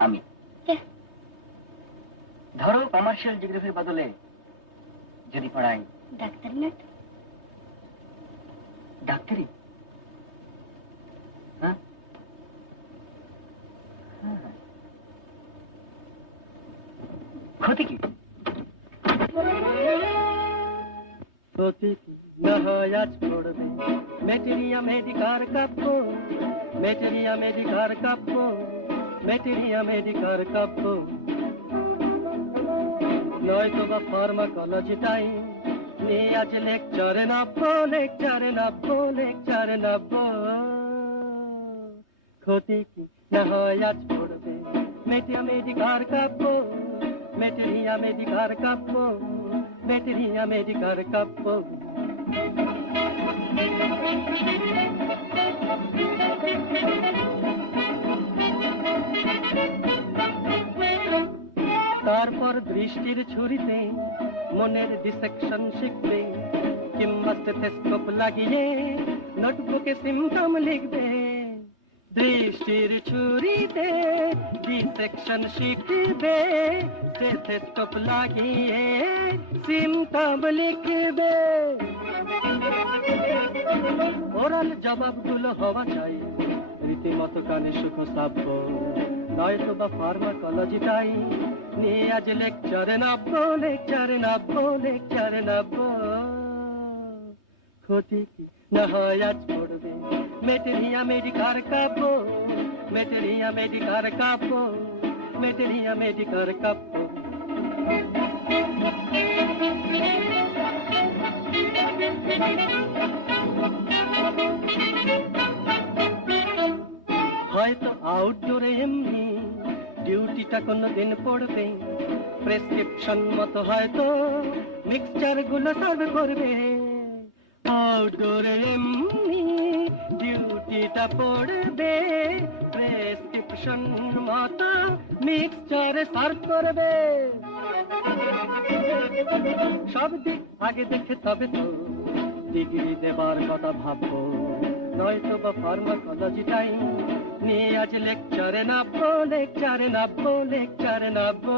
আমি। কে? ধরো কমার্শিয়াল জিওগ্রাফির বদলে যদি পড়াই। ডাক্তার না তো? ডাক্তারি হ্যাঁ হ্যাঁ। ক্ষতি কি? ক্ষতি কি? না হয় আজ পড়বে। মেটেরিয়া মেডিকার কাব্য। মেটেরিয়া মেডিকার কাব্য। মেটেরিয়া মেডিকার কাব্য নয়তো বা ফার্মাকোলজি টাইম নিয়ে আজ লেকচারে নাব্য লেকচারে নাব্য লেকচারে নাব্য ক্ষতি কি? না হয় আজ পড়বে। মেটিয়া মেডিকার কাব্য মেটেরিয়া মেডিকার কাব্য মেটেরিয়া মেডিকার কাব্য তারপর দৃষ্টির ছুরিতে মনের ডিসেকশন শিখবে কিংবা স্টেথেস্কোপ লাগিয়ে নোটবুকে সিমটম লিখবে। দৃষ্টির ছুরিতে ডিসেকশন শিখবে স্টেথেস্কোপ লাগিয়ে সিমটম লিখবে। ওরাল জবাবগুলো হওয়া চাই, রীতিমতো কানে সুখ সাব্য নয়তো বা ফার্মাকোলজিটাই নিয়ে আজ লেকচারে নাব্য লেকচারে নাব্য লেকচারে নাব্য ক্ষতি কি না হয় আজ পড়বে মেটেরিয়া মেডিকার কাব্য মেটেরিয়া মেডিকার কাব্য মেটেরিয়া মেডিকার কাব্য হয়তো আউটডোরে এমনি। ডিউটিটা কোনো দিন পড়বে। প্রেসক্রিপশন মতো হয়তো মিক্সচারগুলো সার্ভ করবে। আউটডোরে এমনি ডিউটিটা পড়বে। প্রেসক্রিপশন মতো মিক্সচার সার্ভ করবে। সব দিক আগে দেখে তবে তো ডিগ্রি দেবার কথা ভাববো। নয়তো বা ফার্মাকোলজিটাই নিয়ে আজ লেকচারে নাববো লেকচারে নাববো লেকচারে নাববো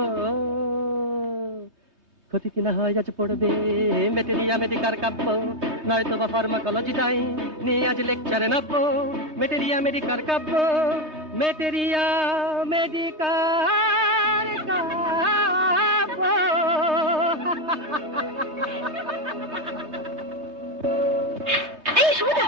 ক্ষতি কিনা হয় আজ পড়বে? মেটেরিয়া মেডিকার কাব্য, নয়তো বা ফার্মাকোলজিটাই নিয়ে আজ লেকচারে নাববো মেটেরিয়া মেডিকার কাব্য, মেটেরিয়া মেডিকার কাব্য। এই সুবিধা